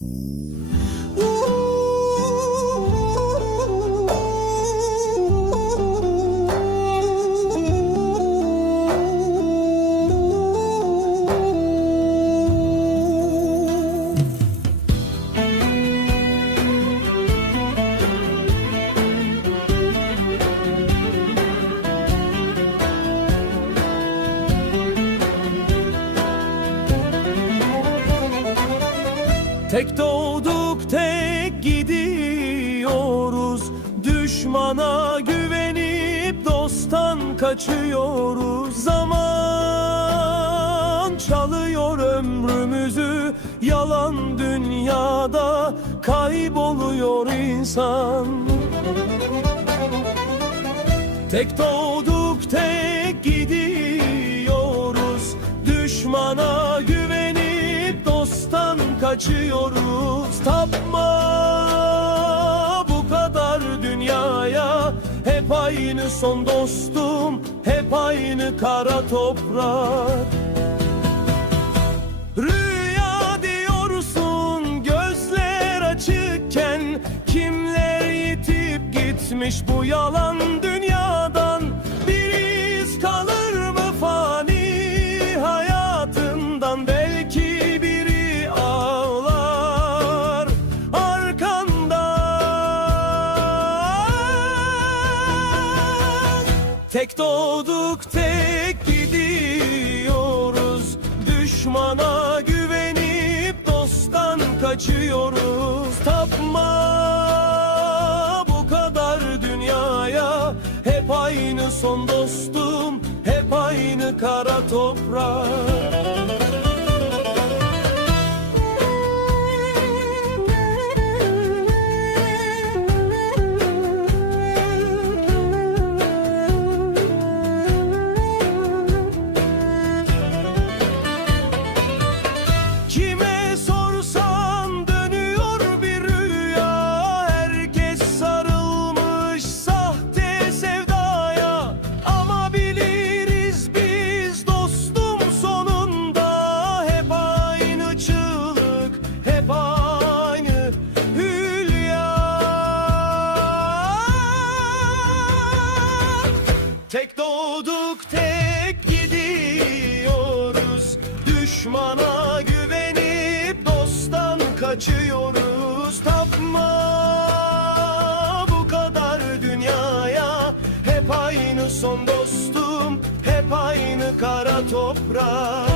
Música Tek doğduk tek gidiyoruz. Düşmana güvenip dosttan kaçıyoruz. Zaman çalıyor ömrümüzü. Yalan dünyada kayboluyor insan. Tek doğduk tek kaçıyoruz Tapma bu kadar dünyaya. Hep aynı son dostum Hep aynı kara toprak. Rüya diyorsun gözler açıkken Kimler yitip gitmiş bu yalan dünyadan Tek doğduk tek gidiyoruz. Düşmana güvenip dosttan kaçıyoruz. Tapma bu kadar dünyaya. Hep aynı son dostum Hep aynı kara toprak Tek doğduk tek gidiyoruz. Düşmana güvenip dosttan kaçıyoruz. Tapma bu kadar dünyaya. Hep aynı son dostum Hep aynı kara toprak